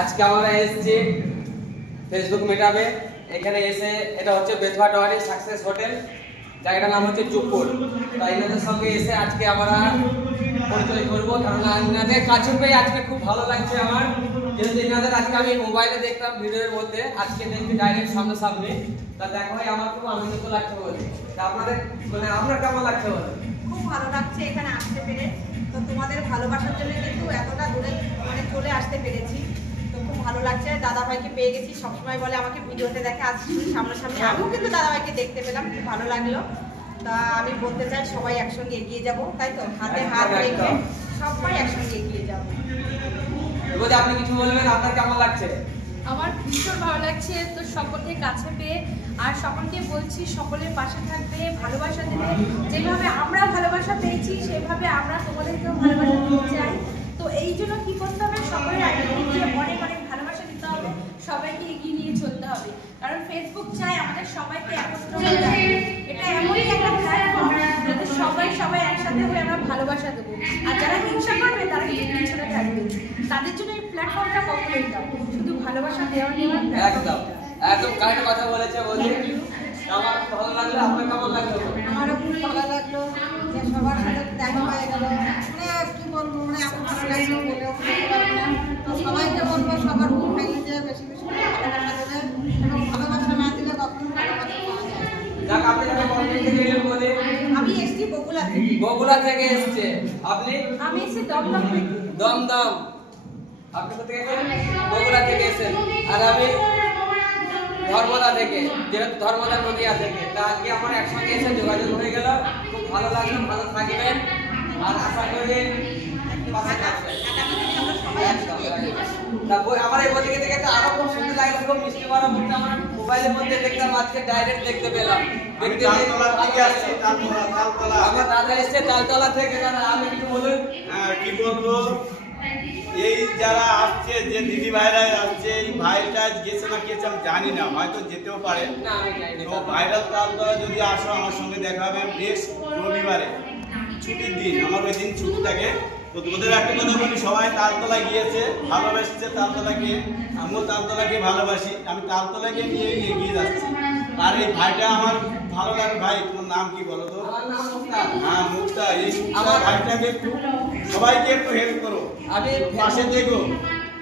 আজকে আমরা এসেছি ফেসবুক মিটআপে। এখানে এসে এটা হচ্ছে বেথুয়া টাওয়ারে সাকসেস হোটেল, জায়গাটার নাম হচ্ছে চুপপুর। তাই এনাদের সঙ্গে এসে আজকে আমরা পরিচয় করবো, কারণ এনাদের কাছে পেয়ে আজকে খুব ভালো লাগছে আমার। যেহেতু এনাদের আজকে আমি মোবাইলে দেখতাম ভিডিওর মধ্যে, আজকে দেখছি ডাইরেক্ট সামনাসামনি, তা দেখা হয় আমার খুব আনন্দিত লাগছে বলে। তা আপনাদের মানে আপনার কেমন লাগছে বলে? খুব ভালো লাগছে এখানে আসতে পেরে। তো তোমাদের ভালোবাসার জন্য কিন্তু এতটা দূরে মানে চলে আসতে পেরেছি, তো খুব ভালো লাগছে। দাদাভাইকে পেয়ে গেছি, সবসময় বলে আমাকে ভিডিওতে দেখে, আজ সামনাসামনি আমিও কিন্তু দাদাভাইকে দেখতে পেলাম, খুব ভালো লাগলো। তা আমি বলতে চাই সবাই একসঙ্গে এগিয়ে যাব, তাই তো হাতে হাত রেখে সবাই একসঙ্গে এগিয়ে যাব। বলে আপনি কিছু বলবেন, আপনার কেমন লাগছে? আমার ভীষণ ভালো লাগছে, তো সকলকে কাছে পেয়ে। আর সকলকে বলছি সকলের পাশে থাকবে, ভালোবাসা দেবে। যেভাবে আমরা ভালোবাসা পেয়েছি সেভাবে আমরা তোমাদেরকেও ভালোবাসা দিতে চাই। তো এই জন্য কি করতে হবে, সকলের আগে গিয়ে অনেক অনেক ভালোবাসা দিতে হবে, সবাইকে এগিয়ে নিয়ে চলতে হবে। কারণ ফেসবুক চাই আমাদের সবাইকে একত্র করে রাখবে। এটা এমনই একটা প্ল্যাটফর্ম যাতে সবাই একসাথে হয়ে আমরা ভালোবাসা দেবো। আর যারা হিংসা করবে তারা কিন্তু পিছনে থাকবে, তাদের জন্য এই প্ল্যাটফর্মটা কখনোই দাও, শুধু ভালোবাসা দেওয়া নেওয়ার। একদম একদম কারেক্ট কথা বলেছে বলে। আমার খুব ভালো লাগলো, আপনার কেমন লাগলো? আমারও খুব ভালো লাগলো যে সবার সাথে দেখা হয়ে গেল। মানে কি বলবো, মানে এত ভালো লাগলো বলেও বলতে পারবো না। তো সবাইকে বলবো সবার খুব ফ্যামিলিতে বেশি বেশি করে ভালোবাসা দেবে, এবং ভালোবাসা না দিলে কখনো ভালোবাসা পাওয়া যায় না। যাক, আপনি যখন কলেজ থেকে এলেন বলে। আমি এসেছি বগুড়া থেকে। বগুড়া থেকে এসেছে আপনি? আমি এসেছি দমদম থেকে। দমদম। আপনি কোথা থেকে এসেছেন? বগুড়া থেকে এসেছেন। আর আমি ধর্মদা থেকে, যেহেতু ধর্মদা নদিয়া থেকে। তা আজকে আমার একসঙ্গে এসে যোগাযোগ হয়ে গেল, খুব ভালো লাগলো। ভালো থাকবেন আর আশা করি পাশে থাকবেন। আমার এই বদিকে দেখে তো আরো খুব সুন্দর লাগলো, খুব মিষ্টি করা মুখটা আমার মোবাইলের মধ্যে দেখলাম, আজকে ডাইরেক্ট দেখতে পেলাম। আমার দাদা এসছে তালতলা থেকে। দাদা আপনি কিছু বলুন। হ্যাঁ, কি বলবো, এই যারা আসছে, যে দিদি ভাইরা আসছে, এই ভাইটা গেছে না গেছে আমি জানি না, হয়তো যেতেও পারে। না আমি জানি না। তো ভাইরাল তালতলা যদি আসো আমার সঙ্গে দেখা হবে নেক্সট রবিবারে, ছুটির দিন, আমার ওই দিন ছুটি থাকে। তো তোদের একটা কথা বলি, সবাই তালতলায় গিয়েছে, ভালোবাসছে তালতলাকে, আমিও তালতলাকে ভালোবাসি। আমি তালতলাকে নিয়ে এগিয়ে যাচ্ছি। আর এই ভাইটা আমার ভালো লাগে। ভাই তোমার নাম কি বলো তো? আমার নাম মুক্তা। হ্যাঁ মুক্তা। এই আমার ভাইটাকে একটু সবাইকে একটু হেল্প করো, আমি পাশে দেখো,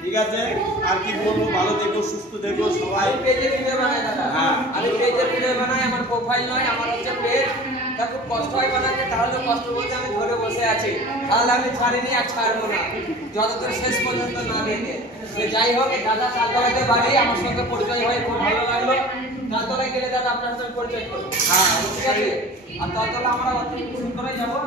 ঠিক আছে? আর কি বলবো, ভালো দেখো, সুস্থ দেখো সবাই। পেজে ভিডিও বানাই দাদা। হ্যাঁ। আমি পেজে ভিডিও বানাই, আমার প্রোফাইল নয়, আমার হচ্ছে পেজ। তা খুব কষ্ট হয় বানাতে, তাহলে কষ্ট বলতে আমি ধরে বসে আছি, তাহলে আমি ছাড়িনি আর ছাড়বো না যতদূর শেষ পর্যন্ত না দেখে। সে যাই হোক, দাদা তালতলাতে বাড়ি, আমার সঙ্গে পরিচয় হয়ে খুব ভালো লাগলো। তালতলায় গেলে দাদা আপনার সঙ্গে পরিচয় করবো। হ্যাঁ ঠিক আছে। আর তালতলা আমরা অত করে যাবো।